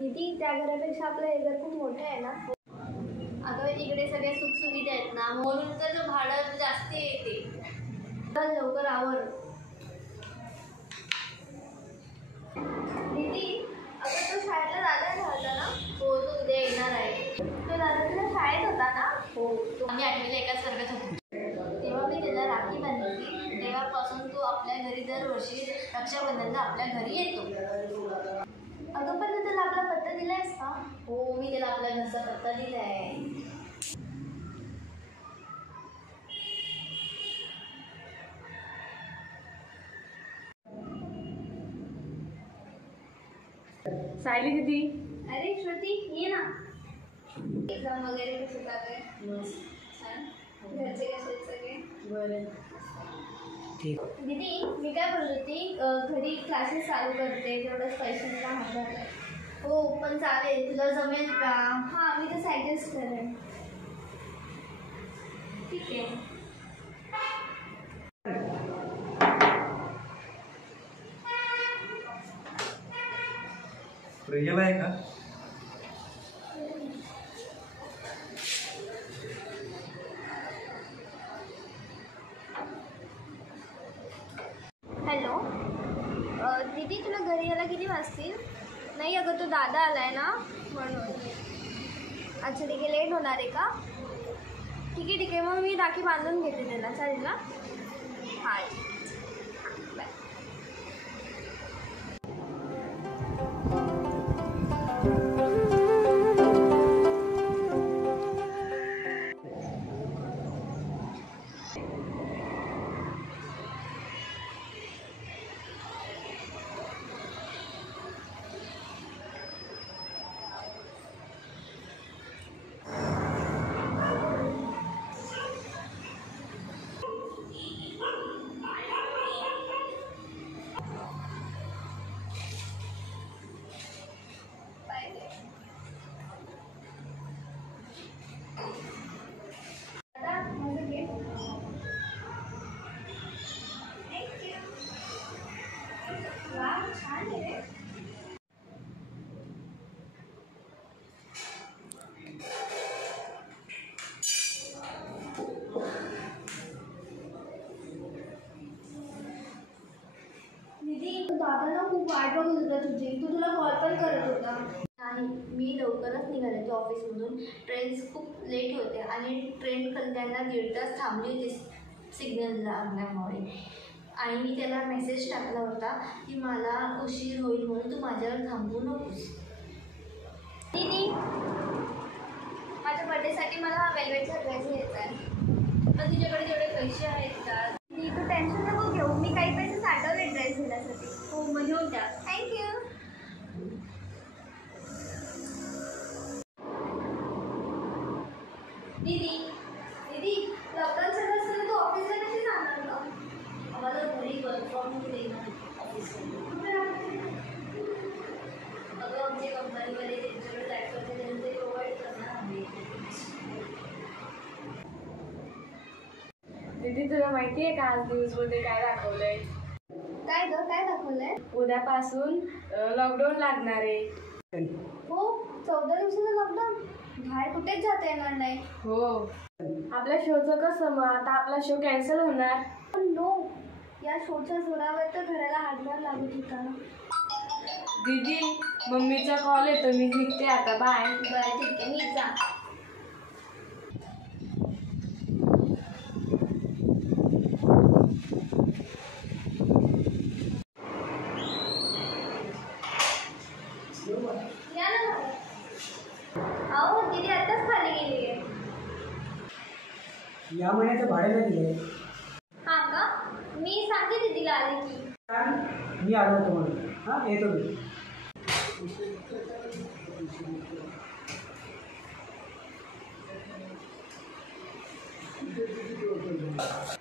दीदी, त्या घरापेक्षा आपलं हे घर खूप मोठं आहे ना. अगं इकडे सगळ्या सुखसुविधा आहेत ना, म्हणून तर भाडं जास्त येते. लवकर आवर. दीदी, अगं तो शाळेतला दादा राहता ना? हो, तो उद्या येणार आहे. तो दादा तुला शाळेत होता ना? हो, तो आम्ही 8वीला एकाच वर्गात होतो. तेव्हा मी त्याला राखी बांधली. तेव्हापासून तो आपल्या घरी दरवर्षी रक्षाबंधनला आपल्या घरी येतो. अगं पण तू त्याला आपला पत्ता दिलायस का? हो, मी त्याला आपल्या घरचा पत्ता दिलाय. सायली दीदी. अरे श्रुती, ये ना. एक्झाम वगैरे कसे चालू आहे? घरचे कसे आहेत सगळे? बरं. दीदी, मी काय बोलत होती, घरी क्लासेस चालू करते, तेवढंच पैशांचा हातात आहे. हो, पण चालेल, तुला जमेल का? हां, मी तसं ॲडजस्ट करेन. ठीक आहे. प्रियला आहे का? हॅलो, दीदी तुला घरी यायला किती वाजतील? नाही अगं, तो दादा आला आहे ना, म्हणून. अच्छा ठीक आहे, लेट होणार आहे का? ठीक आहे, मग मी राखी बांधून घेते त्याला, चालेल ना? हाय, बाय. दादा खूप वाट बघत होता तुझी. तो तुला कॉल पण करत होता. नाही, मी लवकरच निघाले होते ऑफिसमधून. ट्रेन्स खूप लेट होते आणि ट्रेन कल्याणला 1.5 तास थांबली होती सिग्नल लागल्यामुळे. आणि मी त्याला मेसेज टाकला होता की मला उशीर होईल म्हणून तू माझ्यावर थांबू नकोस. दीदी, माझ्या बर्थडेसाठी मला वेलवेटचा ड्रेस घ्यायचा आहे. पण तुझ्याकडे तेवढे पैसे आहेत का? तू टेन्शन नको घेऊ, मी काही पैसे साठवले ड्रेस घेण्यासाठी. हो, मग घेऊन द्या. थँक्यू. दीदी, लॉकडाऊन सगळं असतं, तू ऑफिसला कशी जाणार का? आम्हाला घरी वर्क फ्रॉम होम देणार ऑफिसमध्ये. अगं आमच्या कंपनीमध्ये त्यांच्याकडे लॅपटॉप ते प्रोव्हाइड करणार आम्ही. दीदी, तुला माहिती आहे का आज न्यूजमध्ये काय दाखवलंय? काय ग, काय दाखवलंय? उद्यापासून लॉकडाऊन लागणार आहे. हो, 14 दिवसाचं लॉकडाऊन. बाहेर कुठेच जाता येणार नाही. हो, आपल्या शोचं कसं मग आता आपला शो कॅन्सल होणार? पण नो, या शोच्या जोरावर तर घराला हातभार लागत होता ना. दीदी, मम्मीचा कॉल येतो, मी निघते आता. बाय. बरं ठीक आहे, मी जा. या महिन्याचं भाडे नाही दिले. हां का? मी सांगते दीदीला आले की. मी आलो होतो म्हणून. हां, येतो मी.